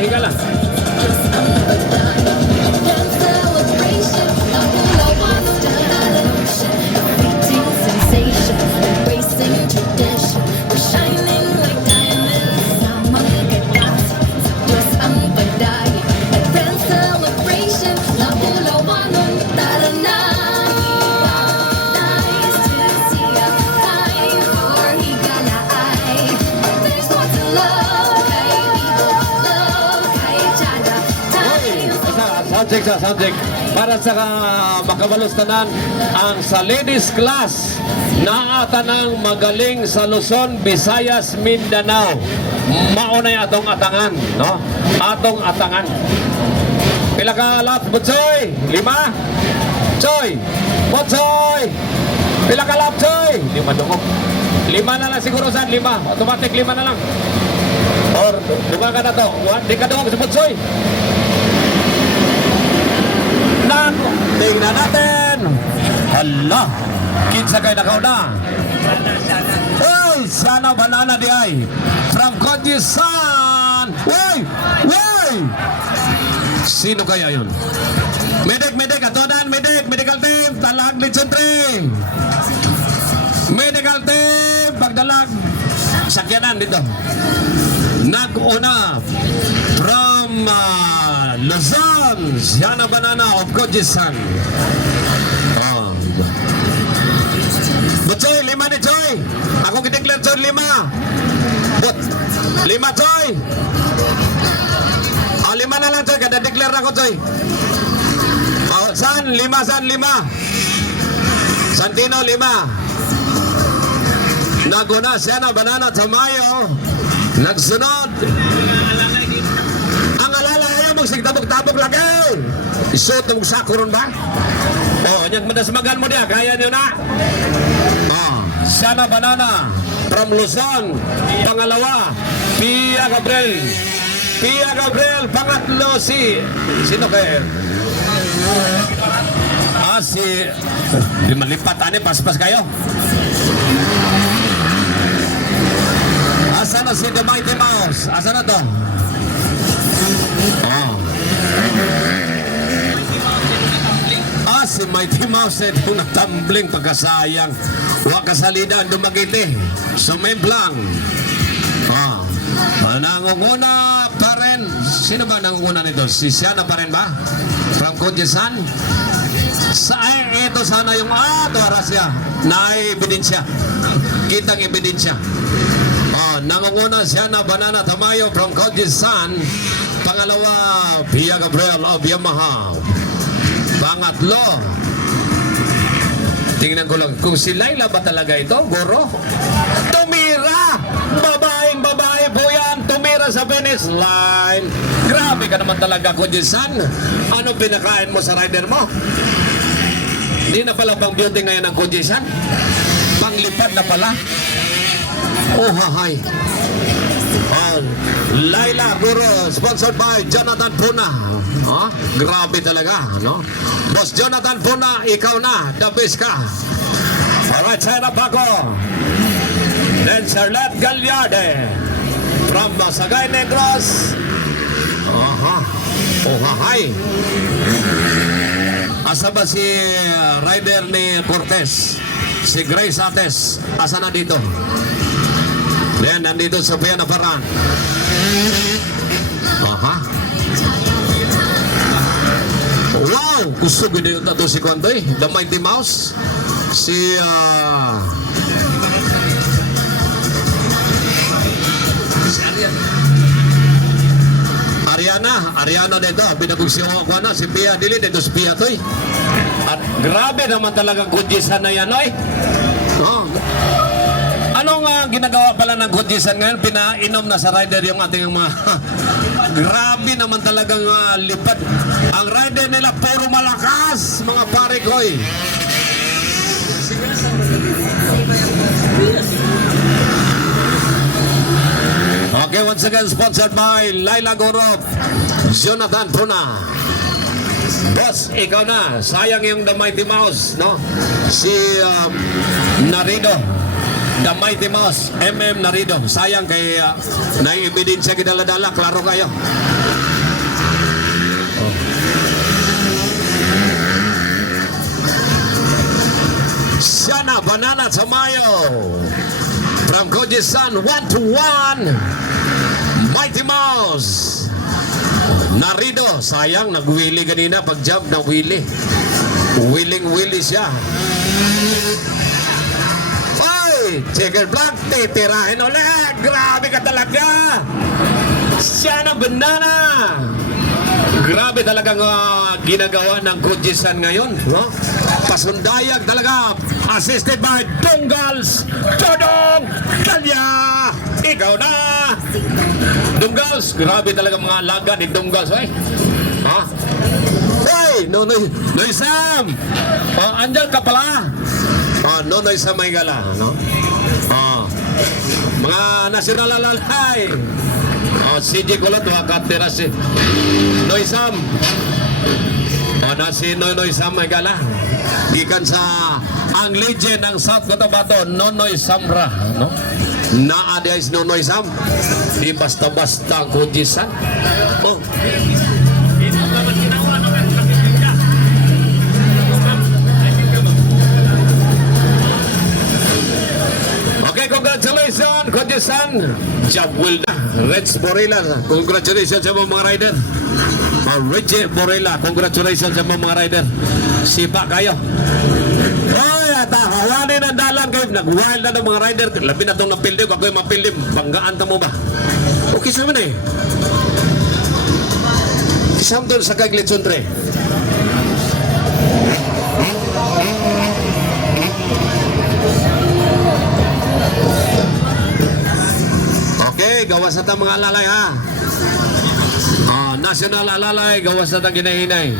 higala, higala. Subject para sa makabalos tanan ang sa ladies class na atanang magaling sa Luzon, Visayas, Mindanao. Maunay atong atangan, no? Atong atangan. Pila ka lap, Butsoy? 5? Choy! Butsoy! Pila ka lap, Choy? 5 doko. 5 na lang siguro saan? 5. Automatic 5 na lang. Or, ka na to. Di ka doon sa Butsoy. Tingnan natin. Hala, kinsa kayo nakauna. Uy, sana banana di ay from Kodjisan. Uy, uy, sino kaya yun? Medic, atodan, medical team, talag litson train. Medical team, pagdalag sakyanan dito. Nag-una from Luzon, Siana Banana of Kodjisan. But Choy, 5 ni Choy. Ako kideclare Choy 5. But 5 Choy. 5 na lang Choy, kada declare ako Choy. San 5. Santino 5. Naguna Siana Banana Tamayo. Nagsunod. Ang alala ayaw mong sigtabog-tabog lagi. Isuot mong sakuron ba? Oh, nyag madasmagan mo dia, kaya nyo na. Siana Banana from Luzon. Pangalawa, Pia Gabriel. Pangatlo sino kayo? Si malipat paspas kayo. Asa na si The Mighty Mouse? Asa na to? Si Mighty Mouse ito natambling pagkasayang. Huwag kasalidaan dumagiti. Sumiblang. Nangunguna pa rin. Sino ba nangunguna nito? Si Siana pa rin ba? From Kodjisan? Ito sana yung Rasya. Na-ebidensya. Kitang ebidensya. Nangunguna Siana Banana Tamayo from Kodjisan. Pangalawa, Pia Gabriel of Yamaha. Pangatlo, tingnan ko lang kung si Laila ba talaga ito, Goro? Tumira! Babae po yan, tumira sa finish line. Grabe ka naman talaga, Kodjisan. Ano pinakain mo sa rider mo? Hindi na pala pang beauty ngayon ang Kodjisan? Panglipad na pala? Oh, hahay. Laila Guro, sponsored by Jonathan Puna. Grabe talaga, no? Boss Jonathan Puna, ikaw na, the best ka. Alright, sign up ako. Then Charlotte Gagliarde from Sagay Negros. Hi. Asa ba si rider ni Cortez? Si Grace Ates. Asa na dito? Yan, nandito Sofia Navarran. Wow! Gusto gini yung tato si Kwandoy. The Mighty Mouse. Si Ariana dito. Binabugsiyo ko na. Si Pia Dili dito si Pia Toy. At grabe naman talagang Kodjisan na yan, oy. Anong ginagawa pala ng Kodjisan ngayon? Pinainom na sa rider yung ating mga grabe naman talagang lipad. Ang rider nila puro malakas, mga pare koy. Okay, once again sponsored by Laila Gorov, Jonathan Puna. Boss, ikaw na. Sayang yung The Mighty Mouse, no? Si Narido. The Mighty Mouse, MM Narido. Sayang kay naiibidensya kidala-dala. Klaro kayo. Shana Banana Tamayo. From Kojisan, 1-1. Mighty Mouse. Narido, sayang, nag-wheelie kanina. Pag-jump na wheelie. Willing-wheelie siya. Oy! Checker Black, titirahin ulit. Grabe ka talaga. Shana Banana. Grabe talagang ginagawa ng Kojisan ngayon. No? Pasundayag talaga. Assisted by Donggals. Dodong Kalya. Ikaw na. Donggals. Grabe talaga mga alaga ni Donggals. Ay. Ha? Hey! Nonoy Sam. Andyan ka pala. Nonoy Sam ay gala. No? Mga national alalay. CJ Kulot, wakatira si Noy Sam. Na si Noy Sam ay gala. Gikan sa ang legend ng South Cotabato, Nonoy Samra, no? Naada is Nonoy Sam. Di basta-basta ang Kojisan. Oh. Okay, congratulations, Kojisan. Job well done. Reds Borilla, congratulations sa mga rider. Reggie Borilla, congratulations sa mga rider. Sipa kayo. Oy, hawanin ang dalan kayo. Nag-wild na ng mga rider. Labi na itong napildim. Ako yung mapildim. Banggaan ta mo ba? Okay sa man eh. Isam doon sa Kaglitson 3. Okay, gawas na ta mga lalay ha. National alalay, gawas na ta ginahinay.